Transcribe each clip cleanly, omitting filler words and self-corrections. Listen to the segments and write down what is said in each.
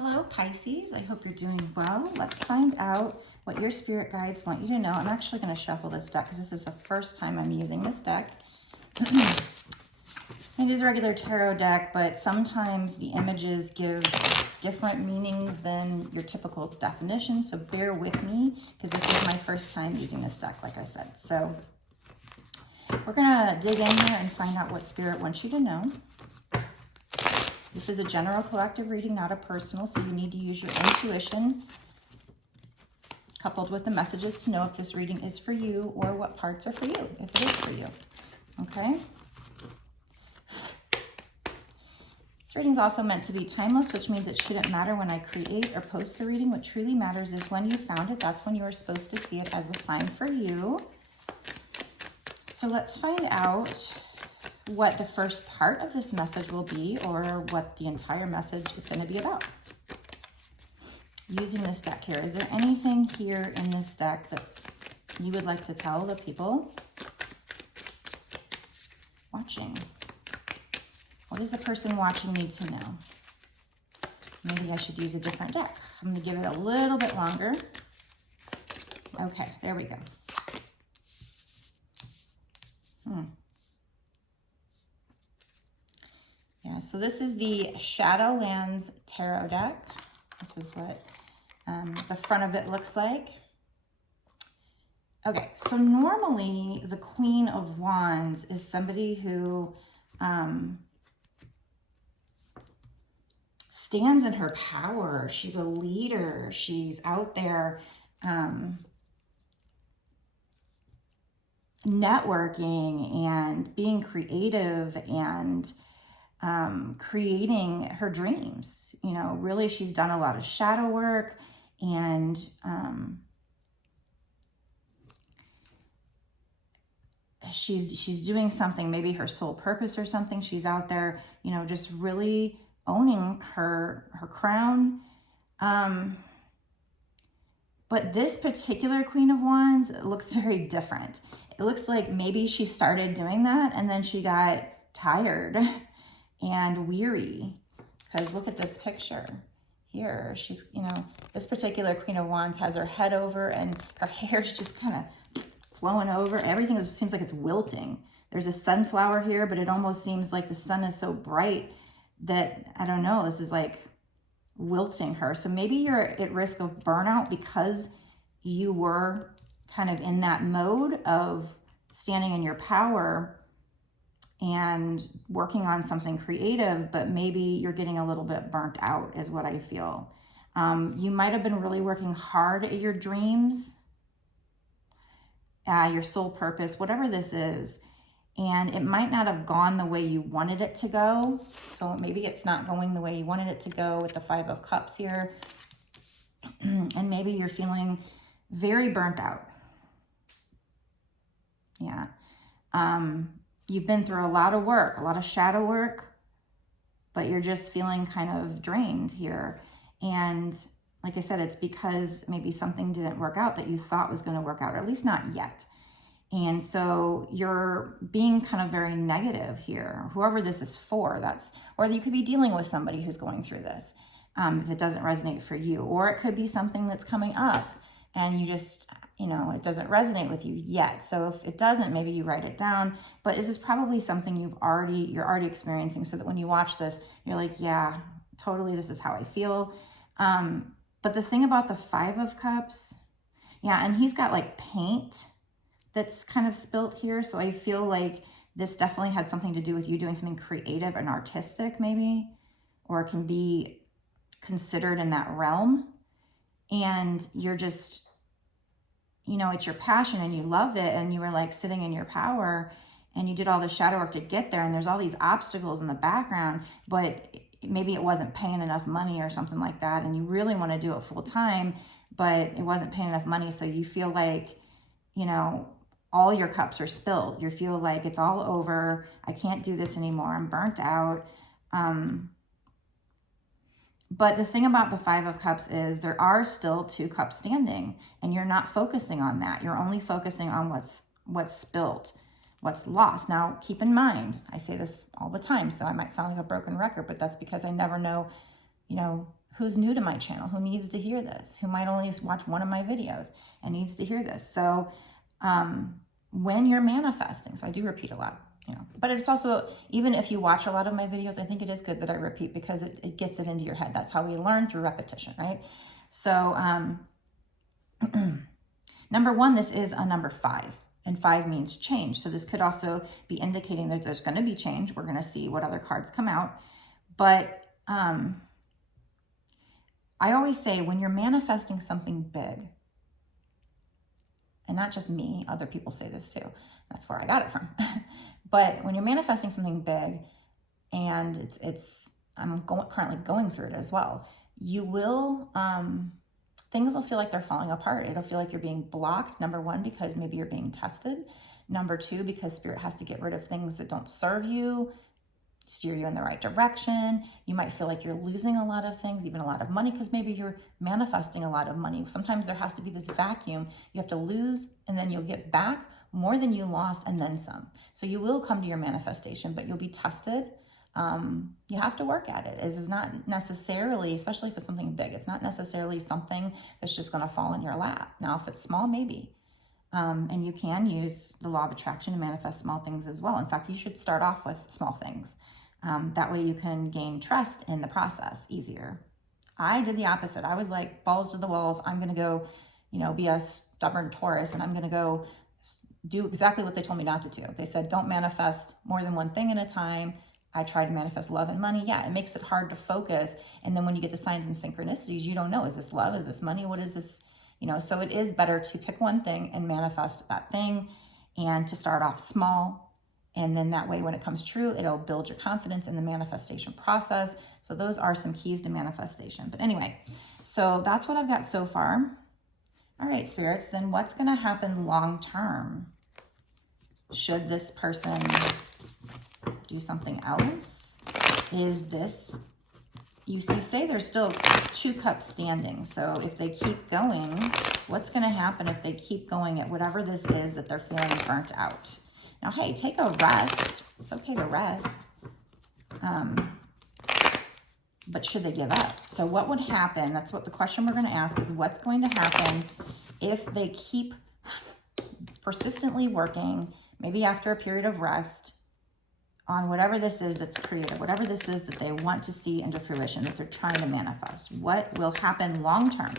Hello, Pisces. I hope you're doing well. Let's find out what your spirit guides want you to know. I'm actually going to shuffle this deck because this is the first time I'm using this deck. It is a regular tarot deck, but sometimes the images give different meanings than your typical definition. So bear with me because this is my first time using this deck, like I said. So we're going to dig in here and find out what spirit wants you to know. This is a general collective reading, not a personal, so you need to use your intuition coupled with the messages to know if this reading is for you or what parts are for you, if it is for you, okay? This reading is also meant to be timeless, which means it shouldn't matter when I create or post the reading. What truly matters is when you found it. That's when you are supposed to see it as a sign for you. So let's find out what the first part of this message will be, or what the entire message is going to be about. Using this deck here, is there anything here in this deck that you would like to tell the people watching? What does the person watching need to know? Maybe I should use a different deck. I'm going to give it a little bit longer. Okay, there we go. Yeah, so this is the Shadowlands Tarot deck. This is what the front of it looks like. Okay, so normally the Queen of Wands is somebody who stands in her power. She's a leader. She's out there networking and being creative and creating her dreams. You know, really, she's done a lot of shadow work, and she's doing something, maybe her soul purpose or something. She's out there, you know, just really owning her crown. But this particular Queen of Wands looks very different. It looks like maybe she started doing that and then she got tired and weary, because look at this picture here. She's, you know, this particular Queen of Wands has her head over and her hair's just kind of flowing over. Everything seems like it's wilting. There's a sunflower here, but it almost seems like the sun is so bright that, I don't know, this is like wilting her. So maybe you're at risk of burnout because you were kind of in that mode of standing in your power and working on something creative, but maybe you're getting a little bit burnt out is what I feel. You might have been really working hard at your dreams, your soul purpose, whatever this is, and it might not have gone the way you wanted it to go. So maybe it's not going the way you wanted it to go with the Five of Cups here. And maybe you're feeling very burnt out. Yeah. You've been through a lot of work, a lot of shadow work, but you're just feeling kind of drained here. And like I said, it's because maybe something didn't work out that you thought was going to work out, or at least not yet. And so you're being kind of very negative here. Whoever this is for, or you could be dealing with somebody who's going through this, if it doesn't resonate for you. Or it could be something that's coming up and you just, you know, it doesn't resonate with you yet. So if it doesn't, maybe you write it down. But this is probably something you're already experiencing, so that when you watch this, you're like, yeah, totally, this is how I feel. But the thing about the Five of Cups, yeah, and he's got like paint that's kind of spilt here. So I feel like this definitely had something to do with you doing something creative and artistic, maybe, or it can be considered in that realm. And you're just, you know, it's your passion and you love it, and you were like sitting in your power and you did all the shadow work to get there, and there's all these obstacles in the background, but maybe it wasn't paying enough money or something like that, and you really want to do it full time, but it wasn't paying enough money. So you feel like, you know, all your cups are spilled. You feel like it's all over. I can't do this anymore. I'm burnt out. But the thing about the Five of Cups is there are still 2 cups standing, and you're not focusing on that. You're only focusing on what's spilled, what's lost. Now, keep in mind, I say this all the time, so I might sound like a broken record, but that's because I never know, you know, who's new to my channel, who needs to hear this, who might only watch one of my videos and needs to hear this. So when you're manifesting, so I do repeat a lot, you know, but it's also, even if you watch a lot of my videos, I think it is good that I repeat because it gets it into your head. That's how we learn, through repetition, right? So number one, this is a number 5. And 5 means change. So this could also be indicating that there's going to be change. We're going to see what other cards come out. But I always say, when you're manifesting something big, and not just me, other people say this too. That's where I got it from. But when you're manifesting something big, and I'm currently going through it as well, you will, things will feel like they're falling apart. It'll feel like you're being blocked. Number 1, because maybe you're being tested. Number 2, because Spirit has to get rid of things that don't serve you, steer you in the right direction. You might feel like you're losing a lot of things, even a lot of money, because maybe you're manifesting a lot of money. Sometimes there has to be this vacuum. You have to lose, and then you'll get back more than you lost, and then some. So you will come to your manifestation, but you'll be tested. You have to work at it. It is not necessarily, especially if it's something big, it's not necessarily something that's just going to fall in your lap. Now, if it's small, maybe. And you can use the law of attraction to manifest small things as well. In fact, you should start off with small things. That way you can gain trust in the process easier. I did the opposite. I was like, balls to the walls. I'm going to go, be a stubborn Taurus, and I'm going to go do exactly what they told me not to do. They said, don't manifest more than one thing at a time. I tried to manifest love and money. Yeah, it makes it hard to focus. And then when you get the signs and synchronicities, you don't know, is this love? Is this money? What is this? So it is better to pick one thing and manifest that thing, and to start off small. And then that way, when it comes true, it'll build your confidence in the manifestation process. So those are some keys to manifestation. But anyway, so that's what I've got so far. All right, spirits, then what's going to happen long term? Should this person do something else? Is this, you say there's still 2 cups standing. So if they keep going, what's going to happen if they keep going at whatever this is that they're feeling burnt out? Now, hey, take a rest. It's okay to rest. But should they give up? So what would happen? That's what the question we're going to ask is, what's going to happen if they keep persistently working, maybe after a period of rest, on whatever this is that's created, whatever this is that they want to see into fruition, that they're trying to manifest? What will happen long term?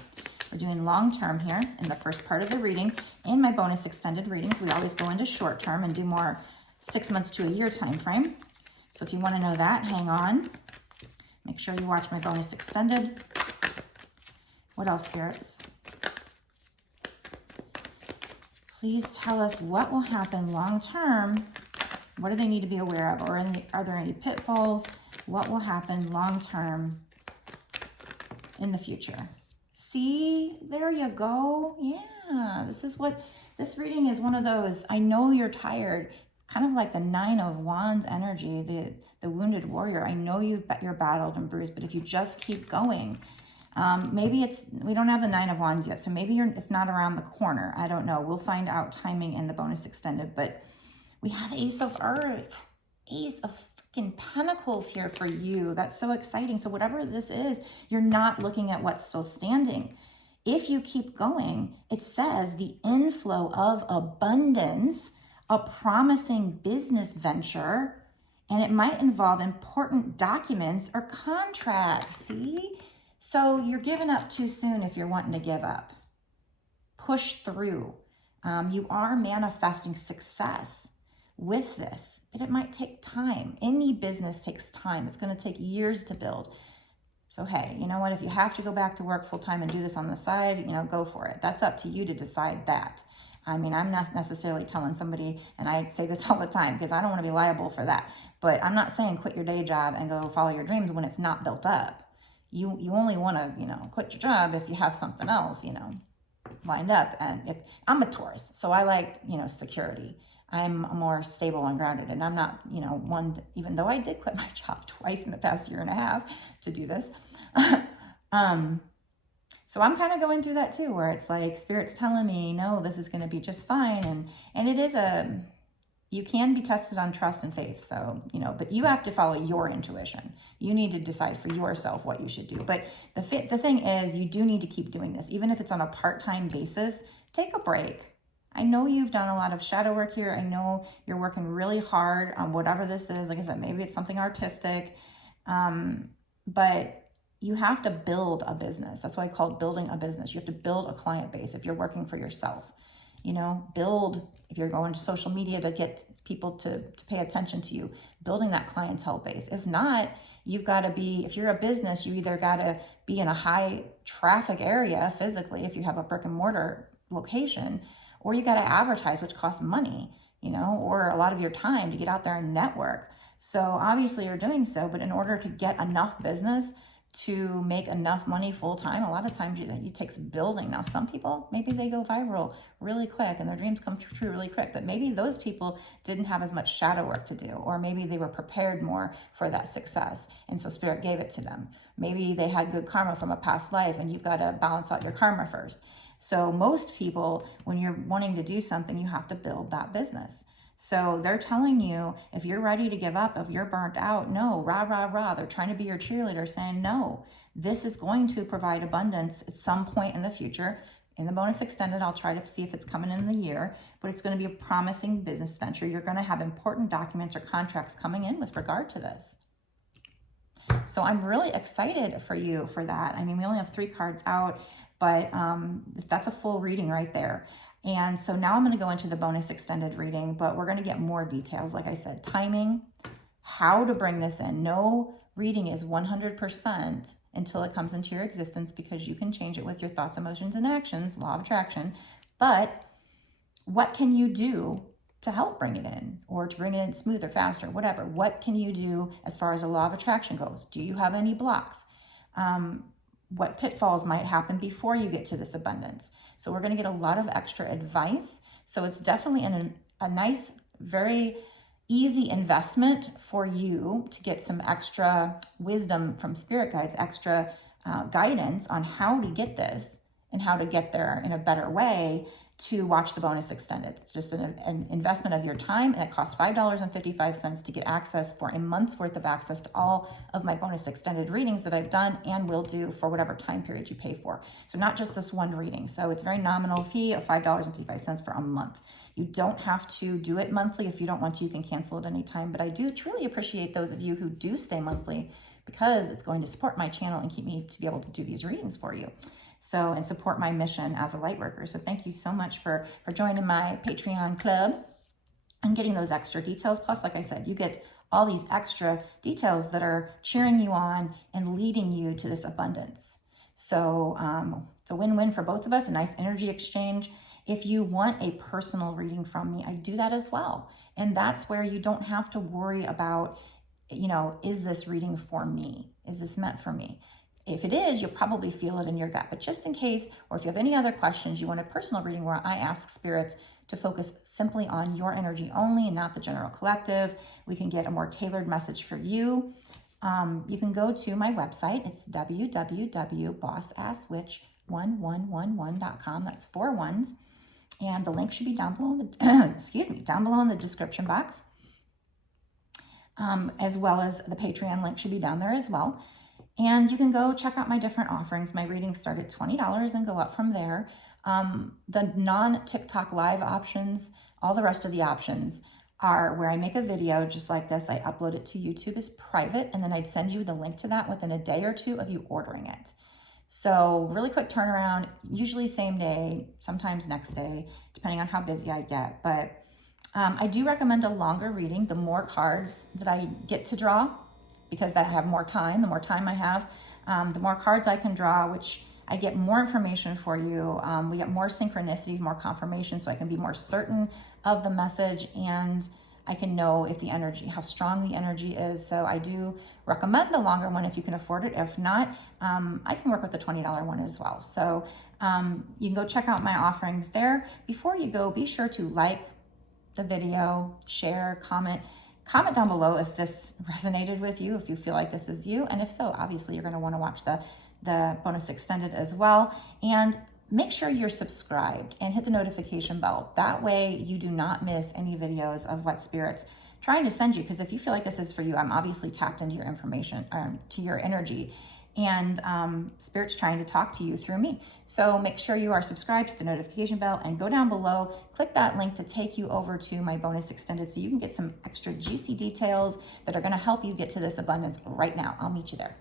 We're doing long term here in the first part of the reading. In my bonus extended readings, we always go into short term and do more 6 months to a year time frame. So if you want to know that, hang on. Make sure you watch my bonus extended. What else, spirits? Please tell us what will happen long term. What do they need to be aware of? Or are there any pitfalls? What will happen long term in the future? See, there you go. Yeah, this reading is one of those, I know you're tired, kind of like the 9 of Wands energy, the wounded warrior. I know you're battled and bruised, but if you just keep going, maybe we don't have the 9 of Wands yet, so maybe it's not around the corner. I don't know. We'll find out timing in the bonus extended, but we have Ace of Earth, Ace of freaking Pentacles here for you. That's so exciting. So whatever this is, you're not looking at what's still standing. If you keep going, it says the inflow of abundance, a promising business venture, and it might involve important documents or contracts. See? So you're giving up too soon if you're wanting to give up. Push through. You are manifesting success with this, but it might take time. Any business takes time. It's going to take years to build. So, hey, you know what? If you have to go back to work full time and do this on the side, go for it. That's up to you to decide that. I mean, I'm not necessarily telling somebody, and I say this all the time because I don't want to be liable for that, but I'm not saying quit your day job and go follow your dreams when it's not built up. You only want to, quit your job if you have something else, lined up. And if I'm a Taurus, so I like, security. I'm more stable and grounded, and I'm not, one, even though I did quit my job twice in the past year and a half to do this. So I'm kind of going through that too, where it's like Spirit's telling me, no, this is going to be just fine. And it is you can be tested on trust and faith. So, but you have to follow your intuition. You need to decide for yourself what you should do. But the thing is, you do need to keep doing this. Even if it's on a part-time basis, take a break. I know you've done a lot of shadow work here. I know you're working really hard on whatever this is. Like I said, maybe it's something artistic, but you have to build a business. That's why I call it building a business. You have to build a client base if you're working for yourself. Build, if you're going to social media to get people to pay attention to you, building that clientele base. If not, you've got to be, if you're a business, you either got to be in a high traffic area physically, if you have a brick and mortar location, or you got to advertise, which costs money, or a lot of your time to get out there and network. So obviously you're doing so, but in order to get enough business to make enough money full time, a lot of times it takes building. Now, some people, maybe they go viral really quick and their dreams come true really quick, but maybe those people didn't have as much shadow work to do, or maybe they were prepared more for that success, and so Spirit gave it to them. Maybe they had good karma from a past life, and you've got to balance out your karma first. So most people, when you're wanting to do something, you have to build that business. So they're telling you, if you're ready to give up, if you're burnt out, no, rah, rah, rah. They're trying to be your cheerleader, saying, no, this is going to provide abundance at some point in the future. In the bonus extended, I'll try to see if it's coming in the year, but it's going to be a promising business venture. You're going to have important documents or contracts coming in with regard to this. So I'm really excited for you for that. I mean, we only have 3 cards out, but that's a full reading right there. And so now I'm going to go into the bonus extended reading, but we're going to get more details. Like I said, timing, how to bring this in. No reading is 100% until it comes into your existence, because you can change it with your thoughts, emotions, and actions, law of attraction. But what can you do to help bring it in, or to bring it in smoother, faster, whatever? What can you do as far as the law of attraction goes? Do you have any blocks? What pitfalls might happen before you get to this abundance? So we're going to get a lot of extra advice. So it's definitely a nice, very easy investment for you to get some extra wisdom from spirit guides, extra guidance on how to get this and how to get there in a better way to watch the bonus extended. It's just an investment of your time, and it costs $5.55 to get access for a month's worth of access to all of my bonus extended readings that I've done and will do for whatever time period you pay for. So not just this one reading. So it's a very nominal fee of $5.55 for a month. You don't have to do it monthly. If you don't want to, you can cancel at any time. But I do truly appreciate those of you who do stay monthly, because it's going to support my channel and keep me to be able to do these readings for you. So, and support my mission as a light worker. So thank you so much for joining my Patreon club and getting those extra details. Plus, like I said, you get all these extra details that are cheering you on and leading you to this abundance. So it's a win-win for both of us, a nice energy exchange. If you want a personal reading from me, I do that as well. And that's where you don't have to worry about, is this reading for me? Is this meant for me? If it is, you'll probably feel it in your gut. But just in case, or if you have any other questions, you want a personal reading where I ask spirits to focus simply on your energy only and not the general collective, we can get a more tailored message for you. You can go to my website. It's www.bossasswitch1111.com. That's 4 ones. And the link should be down below in the, down below in the description box. As well as the Patreon link should be down there as well. And you can go check out my different offerings. My readings start at $20 and go up from there. The non-TikTok live options, all the rest of the options are where I make a video just like this. I upload it to YouTube as private, and then I'd send you the link to that within a day or 2 of you ordering it. So really quick turnaround, usually same day, sometimes next day, depending on how busy I get. But I do recommend a longer reading. The more cards that I get to draw, because I have more time, the more time I have, the more cards I can draw, which I get more information for you. We get more synchronicities, more confirmation, so I can be more certain of the message, and I can know if the energy, how strong the energy is. So I do recommend the longer one if you can afford it. If not, I can work with the $20 one as well. So you can go check out my offerings there. Before you go, be sure to like the video, share, comment. Comment down below if this resonated with you, if you feel like this is you. And if so, obviously you're going to want to watch the bonus extended as well. And make sure you're subscribed and hit the notification bell. That way you do not miss any videos of what Spirit's trying to send you. Because if you feel like this is for you, I'm obviously tapped into your information, to your energy. And Spirit's trying to talk to you through me. So make sure you are subscribed, hit the notification bell, and go down below, click that link to take you over to my bonus extended so you can get some extra juicy details that are going to help you get to this abundance right now. I'll meet you there.